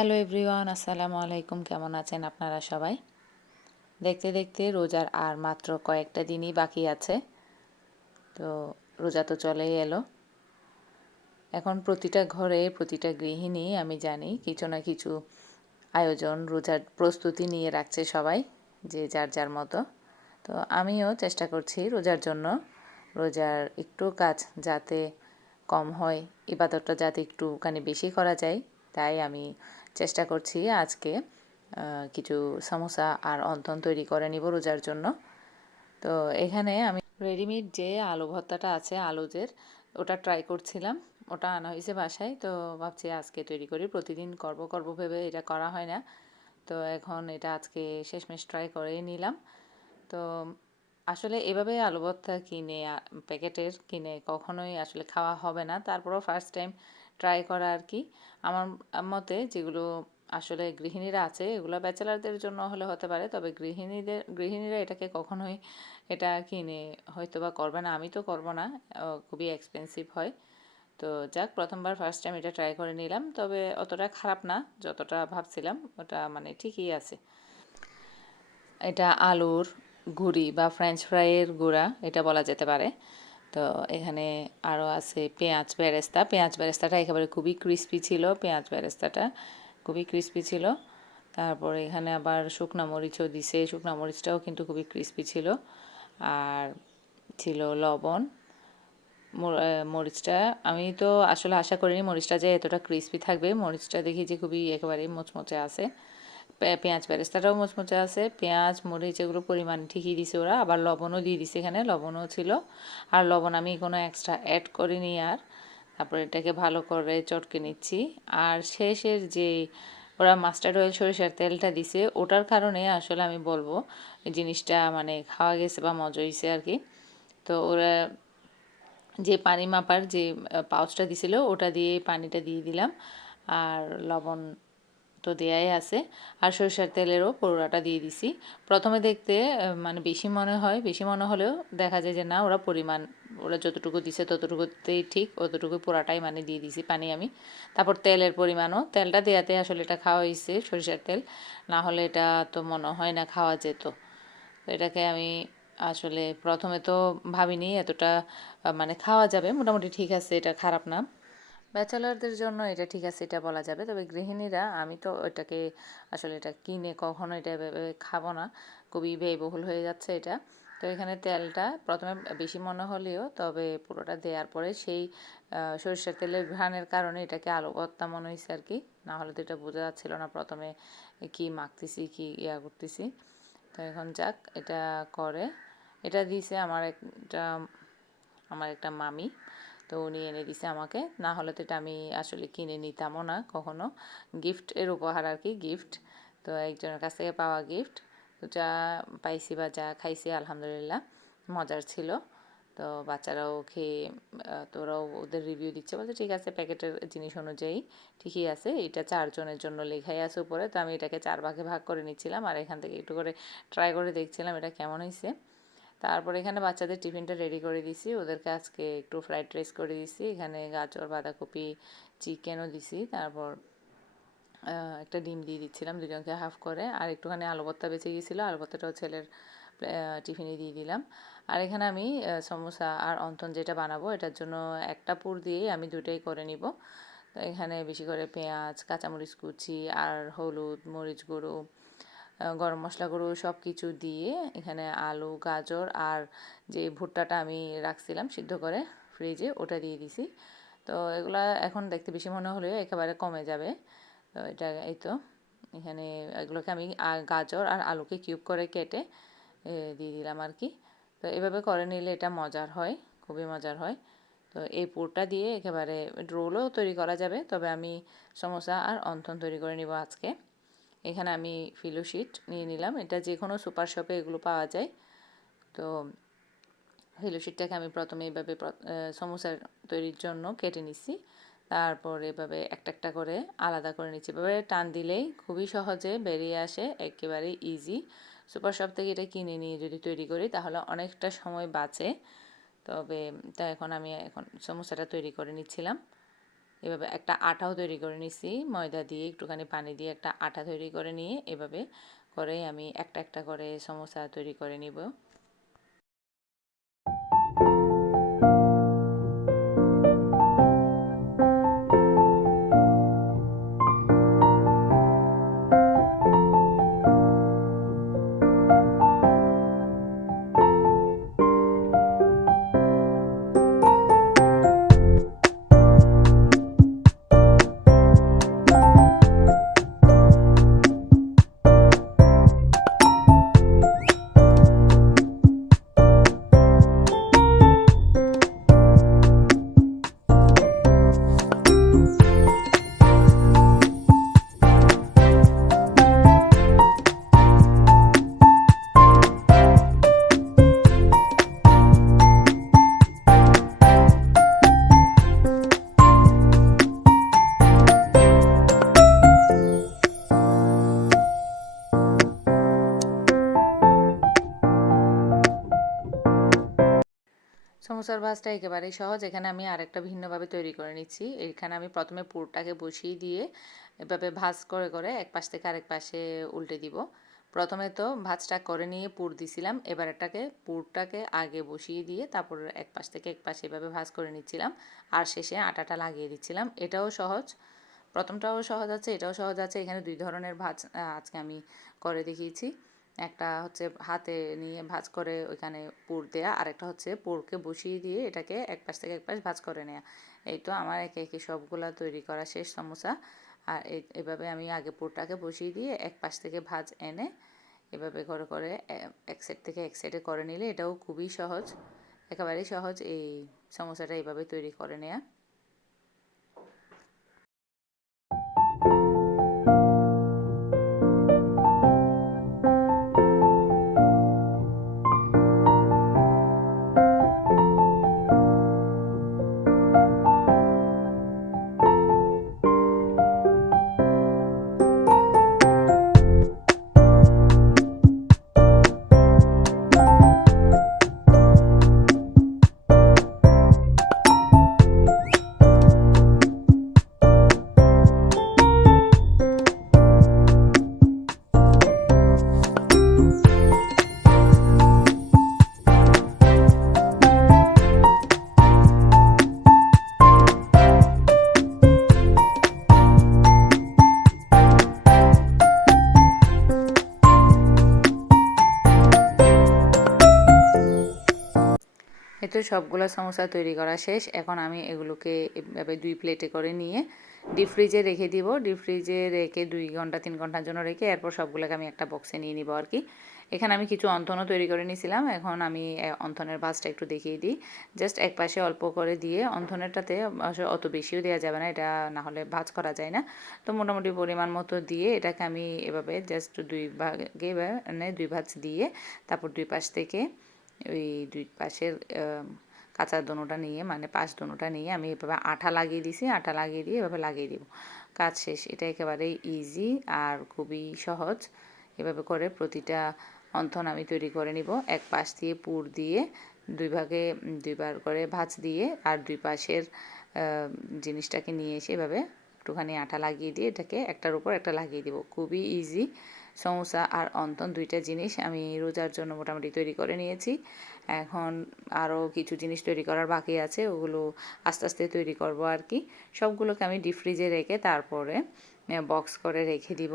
Hello everyone, আসসালামু আলাইকুম। কেমন আছেন আপনারা সবাই? দেখতে দেখতে রোজার আর মাত্র কয়েকটা দিনই বাকি আছে। তো রোজা তো চলেই এলো। এখন প্রতিটা ঘরে প্রতিটা গৃহিণী আমি জানি কিছু না কিছু আয়োজন রোজার প্রস্তুতি নিয়ে রাখছে সবাই, যে যার যার মতো। তো আমিও চেষ্টা করছি রোজার জন্য, রোজার একটু কাজ যাতে কম হয়, ইবাদতটা যাতে একটুখানি বেশি করা যায়, তাই আমি চেষ্টা করছি আজকে কিছু সমোসা আর অন্তন তৈরি করে নিব রোজার জন্য। তো এখানে আমি রেডিমেড যে আলু ভর্তাটা আছে আলুজের, ওটা ট্রাই করছিলাম। ওটা আনা হয়েছে বাসায়, তো ভাবছি আজকে তৈরি করি। প্রতিদিন করব ভেবে এটা করা হয় না। তো এখন এটা আজকে শেষমেশ ট্রাই করেই নিলাম। তো আসলে এভাবে আলু ভর্তা কিনে প্যাকেটের কিনে কখনোই আসলে খাওয়া হবে না। তারপরেও ফার্স্ট টাইম ট্রাই করা আর কি। আমার মতে যেগুলো আসলে গৃহিণীরা আছে এগুলো ব্যাচেলারদের জন্য হলে হতে পারে, তবে গৃহিণীরা এটাকে কখনোই এটা কিনে হয়তো বা করবে না। আমি তো করব না, খুবই এক্সপেন্সিভ হয়। তো যাক, প্রথমবার ফার্স্ট টাইম এটা ট্রাই করে নিলাম, তবে অতটা খারাপ না যতটা ভাবছিলাম, ওটা মানে ঠিকই আছে। এটা আলুর গুঁড়ি বা ফ্রেঞ্চ ফ্রাইয়ের গুঁড়া এটা বলা যেতে পারে। তো এখানে আরও আছে পেঁয়াজ বেরেস্তা। পেঁয়াজ বেরেস্তাটা একেবারে খুবই ক্রিস্পি ছিল, পেঁয়াজ বেরেস্তাটা খুবই ক্রিস্পি ছিল। তারপরে এখানে আবার শুকনো মরিচও দিছে, শুকনো মরিচটাও কিন্তু খুবই ক্রিস্পি ছিল। আর ছিল লবণ। মরিচটা আমি তো আসলে আশা করিনি মরিচটা যে এতটা ক্রিস্পি থাকবে। মরিচটা দেখি যে খুবই একেবারে মুচমুচে আছে। পেঁয়াজ বেরেস্তাটাও মুচমুচে আছে। পেঁয়াজ মরিচ এগুলো পরিমাণ ঠিকই দিছে ওরা, আবার লবণও দিয়ে দিছে, এখানে লবণও ছিল। আর লবণ আমি কোনো এক্সট্রা অ্যাড করিনি আর। তারপরে এটাকে ভালো করে চটকে নিচ্ছি। আর শেষের যে ওরা মাস্টার্ড অয়েল সরিষার তেলটা দিছে, ওটার কারণে আসলে আমি বলবো জিনিসটা মানে খাওয়া গেছে বা মজা হয়েছে আর কি। তো ওরা যে পানি মাপার যে পাউচটা দিছিল ওটা দিয়ে পানিটা দিয়ে দিলাম। আর লবণ তো দেয়াই আছে, আর সরিষার তেলেরও পুরোটা দিয়ে দিছি। প্রথমে দেখতে মানে বেশি মনে হয়, বেশি মনে হলেও দেখা যায় যে না, ওরা যতটুকু দিছে ততটুকুতেই ঠিক, অতটুকু পুরাটাই মানে দিয়ে দিছি পানি আমি। তারপর তেলের পরিমাণও, তেলটা দেওয়াতে আসলে এটা খাওয়া হয়েছে সরিষার তেল, না হলে এটা তো মনে হয় না খাওয়া যেত। তো এটাকে আমি আসলে প্রথমে তো ভাবিনি এতটা মানে খাওয়া যাবে, মোটামুটি ঠিক আছে, এটা খারাপ না। ব্যাচেলারদের জন্য এটা ঠিক আছে, এটা বলা যাবে। তবে গৃহিণীরা, আমি তো এটাকে আসলে এটা কিনে কখনো এটা এভাবে খাবো না, খুবই ব্যয়বহুল হয়ে যাচ্ছে এটা। তো এখানে তেলটা প্রথমে বেশি মনে হলেও তবে পুরোটা দেওয়ার পরে সেই সরিষার তেলের ঘ্রাণের কারণে এটাকে আলু ভর্তা মনে হয়েছে আর কি। না হলে তো এটা বোঝা যাচ্ছিল না প্রথমে কি মাখতেছি কি করতেছি। তো এখন যাক, এটা করে এটা দিয়েছে আমার একটা মামি। তো উনি এনে দিছে আমাকে, না হলে তো এটা আমি আসলে কিনে নিতামও না কখনো। গিফট এর উপহার আর কি, গিফট। তো একজনের কাছ থেকে পাওয়া গিফট। তো যা পাইছি বা যা খাইছি আলহামদুলিল্লাহ মজার ছিল। তো বাচ্চারাও খেয়ে তোরাও ওদের রিভিউ দিচ্ছে, বলছে ঠিক আছে, প্যাকেটের জিনিস অনুযায়ী ঠিকই আছে। এটা 4 জনের জন্য লেখাই আছে উপরে। তো আমি এটাকে 4 ভাগে ভাগ করে নিচ্ছিলাম আর এখান থেকে একটু করে ট্রাই করে দেখছিলাম এটা কেমন হয়েছে। তারপর এখানে বাচ্চাদের টিফিনটা রেডি করে দিছি, ওদেরকে আজকে একটু ফ্রাইড রাইস করে দিছি। এখানে গাজর বাঁধাকপি চিকেনও দিছি। তারপর একটা ডিম দিয়ে দিচ্ছিলাম দুজনকে হাফ করে, আর একটুখানি আলু ভর্তা বেঁচে গিয়েছিলো, আলু ভর্তাটাও ছেলের টিফিনে দিয়ে দিলাম। আর এখানে আমি সমোসা আর অন্থন যেটা বানাবো এটার জন্য একটা পুর দিয়েই আমি দুটোই করে নিব। তো এখানে বেশি করে পেঁয়াজ কাঁচামরিচ কুচি আর হলুদ মরিচ গুঁড়ো গরম মশলা গুঁড়ো সব কিছু দিয়ে এখানে আলু গাজর আর যে ভুট্টাটা আমি রাখছিলাম সিদ্ধ করে ফ্রিজে ওটা দিয়ে দিছি। তো এগুলা এখন দেখতে বেশি মনে হলেও একেবারে কমে যাবে। তো এটা এই তো এখানে এগুলোকে আমি গাজর আর আলুকে কিউব করে কেটে দিয়ে দিলাম আর কি। তো এভাবে করে নিলে এটা মজার হয়, খুবই মজার হয়। তো এই পুরটা দিয়ে একেবারে রোলও তৈরি করা যাবে, তবে আমি সমোসা আর অন্থন তৈরি করে নিব আজকে। এখানে আমি ফিলো শিট নিয়ে নিলাম, এটা যে কোনো সুপার শপে এগুলো পাওয়া যায়। তো ফিলো শিটটাকে আমি প্রথমে এইভাবে সমোসার তৈরির জন্য কেটে নিচ্ছি। তারপর এভাবে একটা একটা করে আলাদা করে নিচ্ছি। এভাবে টান দিলেই খুবই সহজে বেরিয়ে আসে, একেবারে ইজি। সুপার শপ থেকে এটা কিনে নিয়ে যদি তৈরি করি তাহলে অনেকটা সময় বাঁচে। তবে এখন আমি সমোসাটা তৈরি করে নিচ্ছিলাম। এভাবে একটা আটাও তৈরি করে নিছি, ময়দা দিয়ে একটুখানি পানি দিয়ে একটা আটা তৈরি করে নিয়ে এভাবে করে আমি একটা একটা করে সমোসা তৈরি করে নিব। সমোসার ভাজটা একেবারেই সহজ। এখানে আমি আরেকটা ভিন্নভাবে তৈরি করে নিচ্ছি। এখানে আমি প্রথমে পুরটাকে বসিয়ে দিয়ে এভাবে ভাজ করে করে এক পাশ থেকে আরেক পাশে উল্টে দিব। প্রথমে তো ভাজটা করে নিয়ে পুর দিছিলাম, এবার পুরটাকে আগে বসিয়ে দিয়ে তারপর এক পাশ থেকে এক পাশে এভাবে ভাজ করে নিচ্ছিলাম, আর শেষে আটাটা লাগিয়ে দিচ্ছিলাম। এটাও সহজ, প্রথমটাও সহজ আছে, এটাও সহজ আছে। এখানে দুই ধরনের ভাজ আজকে আমি করে দেখিয়েছি। একটা হচ্ছে হাতে নিয়ে ভাঁজ করে ওইখানে পুর দেয়া, আর একটা হচ্ছে পুরকে বসিয়ে দিয়ে এটাকে এক পাশ থেকে এক পাশ ভাঁজ করে নেওয়া। এই তো আমার একে একে সবগুলা তৈরি করা শেষ সমোসা। আর এভাবে আমি আগে পুরটাকে বসিয়ে দিয়ে এক পাশ থেকে ভাঁজ এনে এভাবে করে করে এক সাইড থেকে এক সাইডে করে নিলে এটাও খুবই সহজ, একেবারেই সহজ এই সমোসাটা এইভাবে তৈরি করে নেওয়া। এই তো সবগুলো সমোসা তৈরি করা শেষ। এখন আমি এগুলোকে এভাবে 2 প্লেটে করে নিয়ে ডিপ ফ্রিজে রেখে দিব। ডিপ ফ্রিজে রেখে 2 ঘন্টা 3 ঘন্টার জন্য রেখে এরপর সবগুলোকে আমি একটা বক্সে নিয়ে নিব আর কি। এখানে আমি কিছু অন্থনও তৈরি করে নিয়েছিলাম। এখন আমি অন্থনের ভাঁজটা একটু দেখিয়ে দিই। জাস্ট এক পাশে অল্প করে দিয়ে, অন্থনেরটাতে অত বেশিও দেওয়া যাবে না, এটা না হলে ভাঁজ করা যায় না। তো মোটামুটি পরিমাণ মতো দিয়ে এটাকে আমি এভাবে জাস্ট 2 ভাগে মানে 2 ভাঁজ দিয়ে তারপর 2 পাশ থেকে ওই 2 পাশের কাঁচা দোনোটা নিয়ে মানে পাশ দোনোটা নিয়ে আমি এভাবে আঠা লাগিয়ে দিছি, আঠা লাগিয়ে দিয়ে এভাবে লাগিয়ে দিব। কাজ শেষ। এটা একেবারেই ইজি আর খুবই সহজ। এভাবে করে প্রতিটা অন্থন আমি তৈরি করে নিব। এক পাশ দিয়ে পুর দিয়ে 2 ভাগে 2 বার করে ভাঁজ দিয়ে আর 2 পাশের জিনিসটাকে নিয়ে এসে এভাবে একটুখানি আঠা লাগিয়ে দিয়ে এটাকে একটার উপর একটা লাগিয়ে দিব। খুবই ইজি। সমোসা আর অন্তন দুইটা জিনিস আমি রোজার জন্য মোটামুটি তৈরি করে নিয়েছি। এখন আরও কিছু জিনিস তৈরি করার বাকি আছে, ওগুলো আস্তে আস্তে তৈরি করব আর কি। সবগুলোকে আমি ডিপ ফ্রিজে রেখে তারপরে বক্স করে রেখে দিব।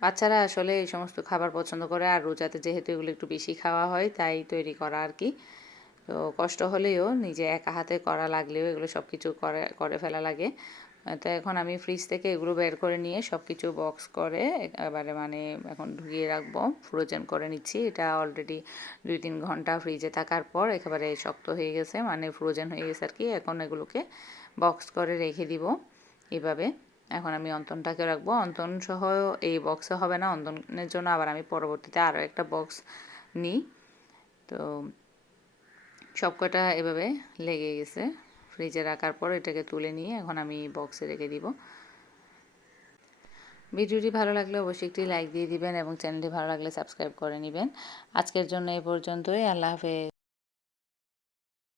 বাচ্চারা আসলে এই সমস্ত খাবার পছন্দ করে, আর রোজাতে যেহেতু এগুলো একটু বেশি খাওয়া হয় তাই তৈরি করা আর কি। তো কষ্ট হলেও নিজে একা হাতে করা লাগলেও এগুলো সব কিছু করে ফেলা লাগে। তো এখন আমি ফ্রিজ থেকে এগুলো বের করে নিয়ে সব কিছু বক্স করে এবারে মানে এখন ঢুকিয়ে রাখবো, ফ্রোজেন করে নিচ্ছি। এটা অলরেডি 2-3 ঘন্টা ফ্রিজে থাকার পর একেবারে শক্ত হয়ে গেছে, মানে ফ্রোজেন হয়ে গেছে আর কি। এখন এগুলোকে বক্স করে রেখে দিব এভাবে। এখন আমি অন্তনটাকে রাখবো, অন্তন সহ এই বক্সে হবে না, অন্তনের জন্য আবার আমি পরবর্তীতে আরও একটা বক্স নিই। তো সবকটা এভাবে লেগে গেছে। ফ্রিজে রাখার পর এটাকে তুলে নিয়ে এখন আমি বক্সে রেখে দিব। ভিডিওটি ভালো লাগলে অবশ্যই একটি লাইক দিয়ে দিবেন এবং চ্যানেলটি ভালো লাগলে সাবস্ক্রাইব করে নেবেন। আজকের জন্য এই পর্যন্তই। আল্লাহ হাফেজ।